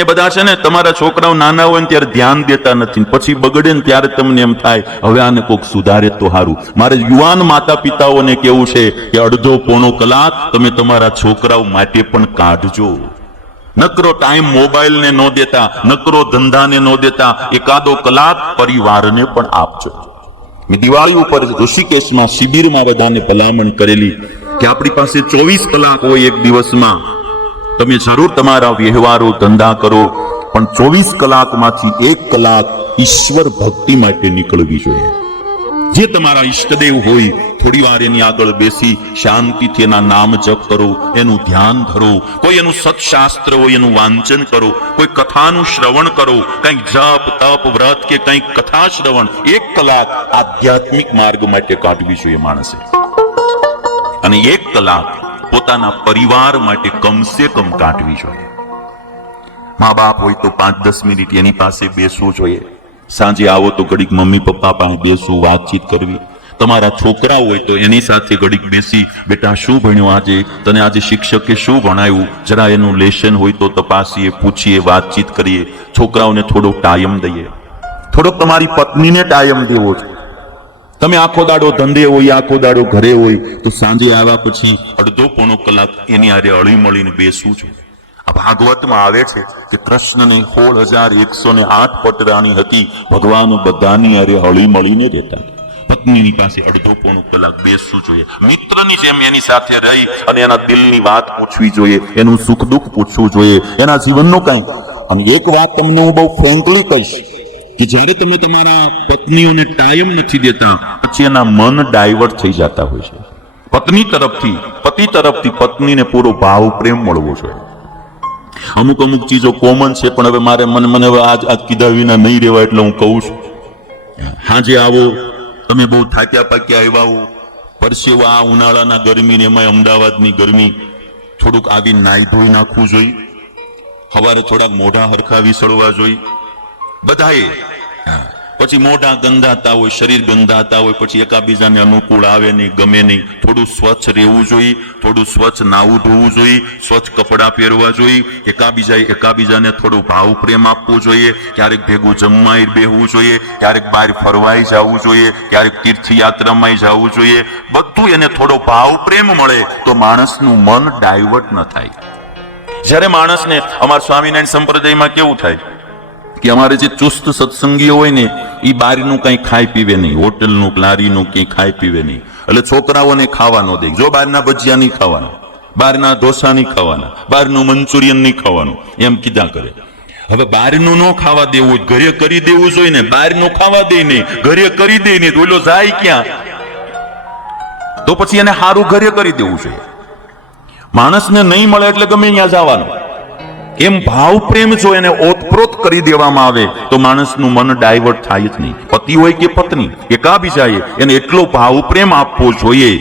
તમે બધા છે ને તમારા છોકરાઓ નાના હોય ને ત્યારે ધ્યાન દેતા નથી, પછી બગડે ને ત્યારે તમને એમ થાય હવે આને કોઈક સુધારે તો સારું. મારે યુવાન માતા પિતાઓને કેવું છે કે અડધો પોણો કલાક તમે તમારા છોકરાઓ માટે પણ કાઢજો. નકરો ટાઈમ મોબાઈલ ને ન દેતા, નકરો ધંધાને ન દેતા, એકાદો કલાક પરિવારને પણ આપજો. મેં દિવાળી ઉપર ઋષિકેશમાં શિબિરમાં બધાને ભલામણ કરેલી કે આપણી પાસે 24 કલાક હોય એક દિવસમાં. તમે જરૂર તમારા વ્યવહારો ધંધા કરો, પણ 24 કલાકમાંથી 1 કલાક ઈશ્વર ભક્તિ માટે નીકળવી જોઈએ. જે તમારા ઈષ્ટદેવ હોય થોડી વાર એની આગળ બેસી શાંતિથી એના નામ જપ કરો, એનું ધ્યાન ધરો. કોઈ એનું સત્શાસ્ત્ર હોય એનું વાંચન કરો, કોઈ કથાનું શ્રવણ કરો, કંઈક જપ તપ વ્રત કે કંઈક કથા શ્રવણ. 1 કલાક આધ્યાત્મિક માર્ગ માટે કાઢવી જોઈએ માણસે, અને 1 કલાક પોતાના પરિવાર માટે કમસે કમ કાઢવી જોઈએ. મા બાપ હોય તો 5-10 મિનિટ એની પાસે બેસવું જોઈએ. સાંજે આવો તો ઘડીક મમ્મી પપ્પા પાસે બેસવું, વાતચીત કરવી. તમારા છોકરા હોય તો એની સાથે ઘડીક બેસી, બેટા શું ભણ્યું આજે, તને આજે શિક્ષકે શું ભણાવ્યું, જરા એનું લેશન હોય તો તપાસીએ, પૂછીએ, વાતચીત કરીએ. છોકરાઓને થોડો ટાઈમ દઈએ. થોડોક તમારી પત્નીને ટાઈમ દેવો છે. તમે આખો દાડો ધંધે હોય, આખો દાડો ઘરે હોય, તો સાંજે આવ્યા પછી અડધો પોણો કલાક એની હારે હળી મળીને બેસવું છે. આ ભાગવતમાં આવે છે કે કૃષ્ણને 16,108 પટરાણી હતી, ભગવાન બધાની હારે હળી મળીને રહેતા. પત્નીની પાસે અડધો પોણો કલાક બેસવું જોઈએ. મિત્રની જેમ એની સાથે રહી અને એના દિલની વાત પૂછવી જોઈએ, એનું સુખ દુઃખ પૂછવું જોઈએ, એના જીવનનું કંઈક. અને એક વાત તમને હું બહુ ફ્રેન્કલી કહીશ કે જ્યારે તમે તમારા પત્નીઓને ટાઈમ નથી દેતા, પછી એના મન ડાયવર્ટ થઈ જતા હોય છે. પત્ની તરફથી પતિ તરફથી પત્નીને પૂરો ભાવ પ્રેમ મળવો જોઈએ. અમુક ચીજો કોમન છે, પણ હવે મને હવે આજ કીધા વિના નહીં રહેવાય, એટલે હું કહું છું. હાજે આવો, તમે બહુ થાક્યા પાક્યા આવ્યા હો, પરસેવા આ ઉનાળાના ગરમી ને એમાં અમદાવાદની ગરમી, થોડુંક આવીને નાહી ધોઈ નાખવું જોઈએ. સવારે થોડાક મોઢા હરખા વિસળવા જોઈએ બધાએ. પછી મોઢા ગંધાતા હોય, શરીર ગંધાતા હોય, પછી એકાબીજાને અનુકૂળ આવે નહીં, ગમે નહીં. થોડું સ્વચ્છ રહેવું જોઈએ, થોડું સ્વચ્છ નાવું ધોવું જોઈએ, સ્વચ્છ કપડાં પહેરવા જોઈએ. એકાબીજાને થોડું ભાવ પ્રેમ આપવું જોઈએ. ક્યારેક ભેગું જમવાય બેહવું જોઈએ, ક્યારેક બહાર ફરવાય જવું જોઈએ, ક્યારેક તીર્થયાત્રામાં જવું જોઈએ. બધું એને થોડો ભાવ પ્રેમ મળે તો માણસનું મન ડાયવર્ટ ન થાય. જ્યારે માણસને અમારા સ્વામિનારાયણ સંપ્રદાયમાં કેવું થાય કે અમારે જે ચુસ્ત સત્સંગીઓ હોય ને એ બહારનું કંઈ ખાઈ પીવે નહીં, હોટલનું લારીનું કંઈ ખાઈ પીવે નહીં. એટલે છોકરાઓને ખાવા ન દે. જો બહારના ભજીયા નહીં ખાવાના, બહારના ઢોસા નહીં ખાવાના, બહારનું મંચુરિયન નહીં ખાવાનું, એમ કીધા કરે. હવે બહારનું ન ખાવા દેવું, ઘરે કરી દેવું જોઈએ ને. બહારનું ખાવા દે નહીં, ઘરે કરી દે નહીં, તો ઓલો જાય ક્યાં? તો પછી એને સારું ઘરે કરી દેવું જોઈએ. માણસને નહીં મળે એટલે ગમે ત્યાં જવાનું. એમ ભાવ પ્રેમ જો એને ઓતપ્રોત કરી દેવામાં આવે તો માણસનું મન ડાયવર્ટ થાય જ નહીં. પતિ હોય કે પત્ની, એકાબીજાએ એને એટલો ભાવ પ્રેમ આપવો જોઈએ.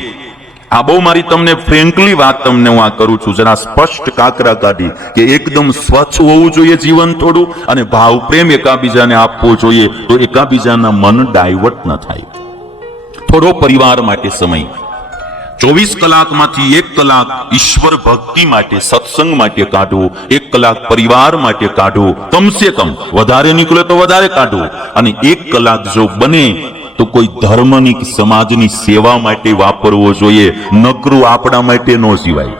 આ બહુ મારી તમને ફ્રેન્કલી વાત તમને હું આ કરું છું, જરા સ્પષ્ટ કાકરા કાઢી કે એકદમ સ્વચ્છ હોવું જોઈએ જીવન થોડું, અને ભાવ પ્રેમ એકાબીજાને આપવો જોઈએ, તો એકાબીજાના મન ડાયવર્ટ ન થાય. થોડો પરિવાર માટે સમય, 24 કલાકમાંથી 1 કલાક ઈશ્વર ભક્તિ માટે, સત્સંગ માટે કાઢવો. 1 કલાક પરિવાર માટે કાઢવો, કમસે કમ. વધારે નીકળે તો વધારે કાઢવો. અને 1 કલાક જો બને તો કોઈ ધર્મની સમાજની સેવા માટે વાપરવો જોઈએ. નકરું આપણા માટે ન જીવાય.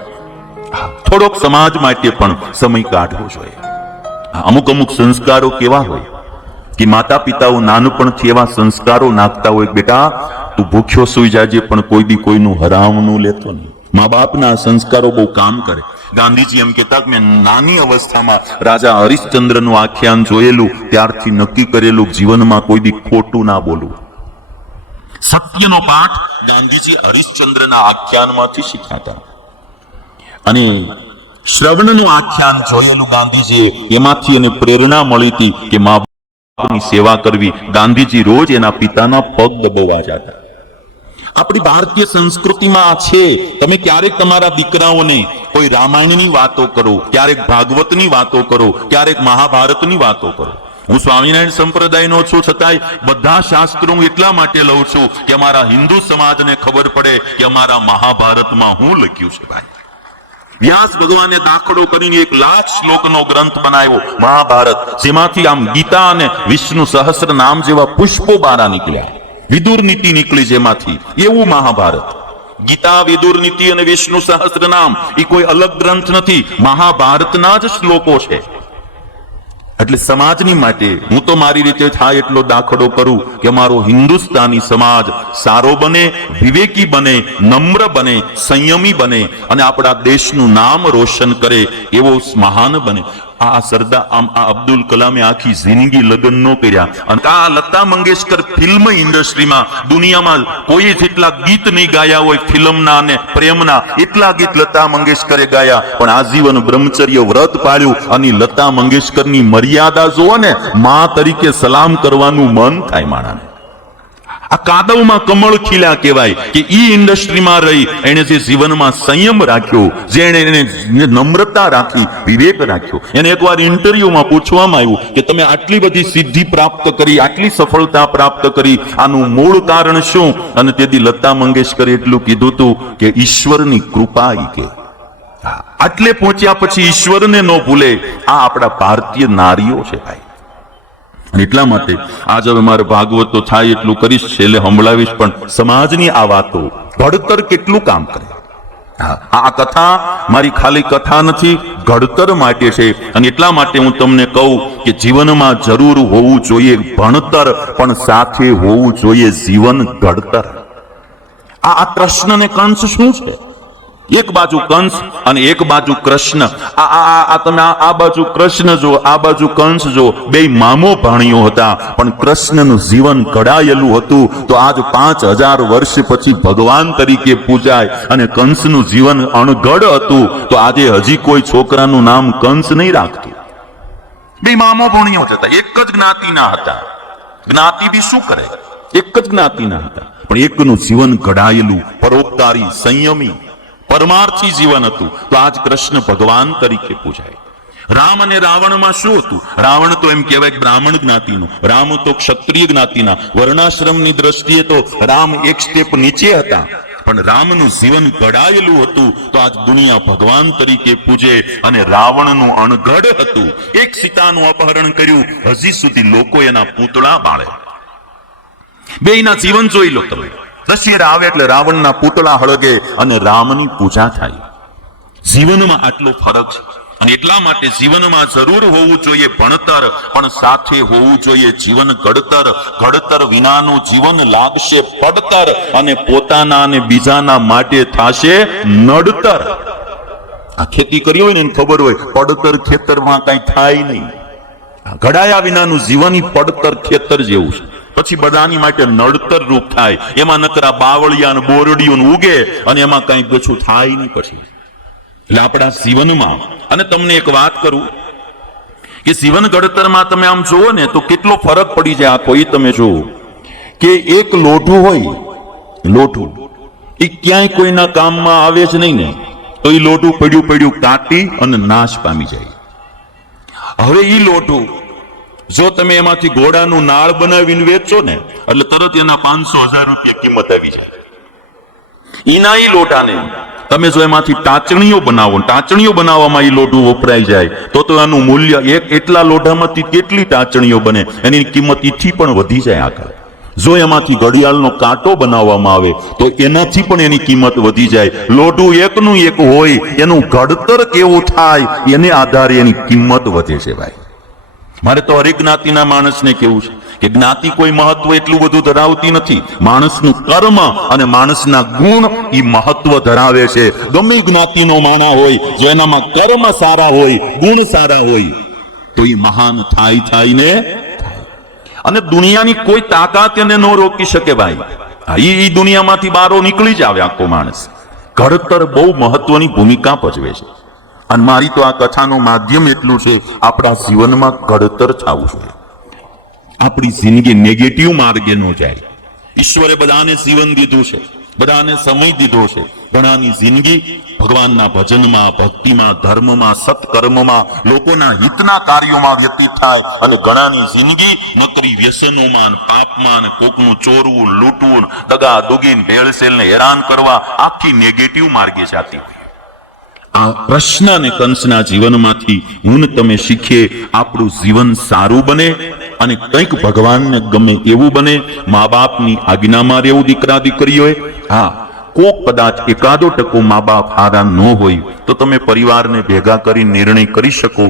થોડોક સમાજ માટે પણ સમય કાઢવો જોઈએ. અમુક સંસ્કારો કેવા હોય કે માતા પિતાઓ નાનપણથી એવા સંસ્કારો નાખતા હોય, બેટા તું ભૂખ્યો સુઈ જાજે પણ કોઈ દી કોઈનું હરામનું લેતો નહીં. મા બાપના સંસ્કારો બહુ કામ કરે. ગાંધીજી એમ કહેતા કે મેં નાની અવસ્થામાં રાજા હરિશ્ચંદ્રનું આખ્યાન જોયેલું, ત્યારથી નક્કી કરેલું જીવનમાં કોઈ દી ખોટું ના બોલવું. સત્યનો પાઠ ગાંધીજી હરિશ્ચંદ્રના આખ્યાનમાંથી શીખ્યા. અને શ્રવણનું આખ્યાન જોયેલું ગાંધીજી, એમાંથી એને પ્રેરણા મળી હતી કે મા બાપની સેવા કરવી. ગાંધીજી રોજ એના પિતાના પગ દબાવવા જતા. આપણી ભારતીય સંસ્કૃતિમાં છે. તમે ક્યારેક તમારા દીકરાઓને કોઈ રામાયણની વાતો કરો, ક્યારેક ભાગવતની વાતો કરો, ક્યારેક મહાભારતની વાતો કરો. હું સ્વામિનારાયણ સંપ્રદાયનો છું, છતાંય બધા શાસ્ત્રો હું એટલા માટે લઉં છું કે અમારા હિન્દુ સમાજને ખબર પડે કે અમારા મહાભારતમાં શું લખ્યું છે. ભાઈ, વ્યાસ ભગવાને દાખલો કરીને 1,00,000 શ્લોકનો ગ્રંથ બનાવ્યો મહાભારત, જેમાંથી આમ ગીતા અને વિષ્ણુ સહસ્ત્ર નામ જેવા પુષ્પો બારા નીકળ્યા, વિદુર નીતિ નીકળી જેમાંથી, એવું મહાભારત. ગીતા, વિદુર નીતિ અને વિષ્ણુ સહસ્ત્ર નામ એ કોઈ અલગ ગ્રંથ નથી, મહાભારતના જ શ્લોકો છે. એટલે સમાજની માટે હું તો મારી રીતે થાય એટલો દાખલો કરું કે અમારો હિન્દુસ્તાની સમાજ સારો બને, વિવેકી બને, નમ્ર બને, સંયમી બને અને આપણા દેશનું નામ રોશન કરે એવો મહાન બને. આ સરદાર આ અબ્દુલ કલામે આખી જિંદગી લગ્ન ન કર્યા, અને આ લતા મંગેશકર ફિલ્મ ઇન્ડસ્ટ્રીમાં દુનિયામાં કોઈ જેટલા ગીત નહીં ગાયા હોય ફિલ્મના અને પ્રેમના, એટલા ગીત લતા મંગેશકરે ગાયા. પણ આજીવન બ્રહ્મચર્ય વ્રત પાળ્યું અને લતા મંગેશકરની મર્યાદા જોવો ને, મા તરીકે સલામ કરવાનું મન થાય માણાને. આ કાદવમાં કમળ ખીલ્યા કહેવાય કે ઈ ઇન્ડસ્ટ્રીમાં રહી એને જે જીવનમાં સંયમ રાખ્યો, જેણે એને નમ્રતા રાખી, વિવેક રાખ્યો. એને એકવાર ઇન્ટરવ્યુમાં પૂછવામાં આવ્યું કે તમે આટલી બધી સિદ્ધિ પ્રાપ્ત કરી, આટલી સફળતા પ્રાપ્ત કરી, આનું મૂળ કારણ શું? અને તેથી લતા મંગેશકરે એટલું કીધું હતું કે ઈશ્વરની કૃપા. કે આટલે પહોંચ્યા પછી ઈશ્વરને ન ભૂલે, આ આપણા ભારતીય નારીઓ છે ભાઈ. અને એટલા માટે આજ હવે મારે ભાગવત તો થાય એટલું કરીશ, છેલ્લે સંભળાવીશ, પણ સમાજની આ વાતો ઘડતર કેટલું કામ કરે. આ કથા મારી ખાલી કથા નથી, ઘડતર માટે છે. અને એટલા માટે હું તમને કહું કે જીવનમાં જરૂર હોવું જોઈએ ભણતર, પણ સાથે હોવું જોઈએ જીવન ઘડતર. આ કૃષ્ણ ને કંસ શું છે? એક બાજુ કંસ અને એક બાજુ કૃષ્ણ. તમે આ બાજુ કૃષ્ણ જો, આ બાજુ કંસ જો, બે મામો ભાણીઓ હતા, પણ કૃષ્ણનું જીવન ઘડાયેલું હતું તો આજ 5000 વર્ષ પછી ભગવાન તરીકે પૂજાય. અને કંસનું જીવન અણઘડ હતું તો આજે હજી કોઈ છોકરાનું નામ કંસ નહીં રાખતું. બે મામો ભાણીઓ હતા, એક જ જ્ઞાતિના હતા. જ્ઞાતિ બી શું કરે? એક જ જ્ઞાતિના હતા, પણ એકનું જીવન ઘડાયેલું, પરોપકારી, સંયમી, પરમાર્થી જીવન હતું તો આજ કૃષ્ણ ભગવાન તરીકે પૂજાય. રામ અને રાવણમાં શું હતું? રાવણ તો એમ કહેવાય બ્રાહ્મણ જ્ઞાતિનો, રામ તો ક્ષત્રિય જ્ઞાતિના. વર્ણાશ્રમની દ્રષ્ટિએ તો રામ એક સ્ટેપ નીચે હતા, પણ રામનું જીવન ઘડાયેલું હતું તો આજ દુનિયા ભગવાન તરીકે પૂજે. અને રાવણનું અણઘડ હતું, એક સીતાનું અપહરણ કર્યું, હજી સુધી લોકો એના પૂતળા બાળે. બેયના જીવન જોઈ લો તમે. દશેરા આવે એટલે રાવણના પૂતળા હળગે અને રામની પૂજા થાય. જીવનમાં આટલો ફરક છે. અને એટલા માટે જીવનમાં જરૂર હોવું જોઈએ ભણતર, પણ સાથે હોવું જોઈએ જીવન ઘડતર. ઘડતર વિનાનું જીવન લાગશે પડતર, અને પોતાના અને બીજાના માટે થાશે નડતર. આ ખેતી કરી હોય ને એને ખબર હોય, પડતર ખેતરમાં કઈ થાય નહીં. ઘડાયા વિનાનું જીવન પડતર ખેતર જેવું છે. પછી બધાની માટે નડતર રૂપ થાય. એમાં નકરા બાવળિયા અને બોરડીઓ ઉગે અને એમાં કઈ કશું થાય નહીં પછી. એટલે આપણા જીવનમાં, અને તમને એક વાત કરું કે જીવન ઘડતરમાં તમે આમ જુઓ ને તો કેટલો ફરક પડી જાય. આખો એ તમે જુઓ કે એક લોઢું હોય, લોઢું એ ક્યાંય કોઈના કામમાં આવે જ નહીં ને, તો એ લોઢું પડ્યું પડ્યું કાટી અને નાશ પામી જાય. હવે એ લોઢું જો તમે એમાંથી ઘોડાનું નાળ બનાવીને વેચો ને એટલે તરત એના 500,000 રૂપિયા કિંમત આવી જાય. ઈના ઈ લોટાને તમે જો એમાંથી ટાચણીઓ બનાવો, ટાચણીઓ બનાવવામાં એ લોઢું વપરાઈ જાય તો એનું મૂલ્ય એટલા લોઢામાંથી કેટલી ટાચણીઓ બને, એની કિંમત ઈથી પણ વધી જાય આગળ. જો એમાંથી ઘડિયાળનો કાંટો બનાવવામાં આવે તો એનાથી પણ એની કિંમત વધી જાય. લોઢું એકનું એક હોય, એનું ઘડતર કેવું થાય એને આધારે એની કિંમત વધે છે ભાઈ. મારે તો હરેક જ્ઞાતિના માણસને કેવું છે કે જ્ઞાતિ કોઈ મહત્વ એટલું બધું ધરાવતી નથી. માણસનું કર્મ અને માણસના ગુણ એ મહત્વ ધરાવે છે. ગમે જ્ઞાતિનો માણા હોય, જો એનામાં કર્મ સારા હોય, ગુણ સારા હોય તો એ મહાન થાય ને. અને દુનિયાની કોઈ તાકાત એને ન રોકી શકે ભાઈ. એ દુનિયામાંથી બારો નીકળી જ આવે આખો માણસ. ઘડતર બહુ મહત્વની ભૂમિકા ભજવે છે. અને મારી તો આ કથાનું માધ્યમ એટલું છે, આપણા જીવનમાં ઘડતર થવું જોઈએ. આપણી જિંદગી નેગેટિવ માર્ગે ન જાય. ઈશ્વરે બધાને જીવન દીધું છે, બધાને સમય દીધો છે. ઘણાની જિંદગી ભગવાનના ભજનમાં, ભક્તિમાં, ધર્મમાં, સત્કર્મમાં, લોકોના હિતના કાર્યોમાં વ્યતીત થાય, અને ઘણાની જિંદગી નકરી વ્યસનોમાં, પાપમાં, કોકનું ચોરવું, લૂંટવું, દગા દુગીન, ભેળસેલને હેરાન કરવા, આખી નેગેટિવ માર્ગે જાતી હોય. આ પ્રશ્ન અને કંસના જીવનમાંથી હું ને તમે શીખીએ, આપણું જીવન સારું બને અને કંઈક ભગવાનને ગમે એવું બને. મા બાપની આજ્ઞામાં રહેવું દીકરા દીકરીઓએ. હા, કોક કદાચ એકાદો ટકો મા બાપ હારા ન હોય તો તમે પરિવારને ભેગા કરી નિર્ણય કરી શકો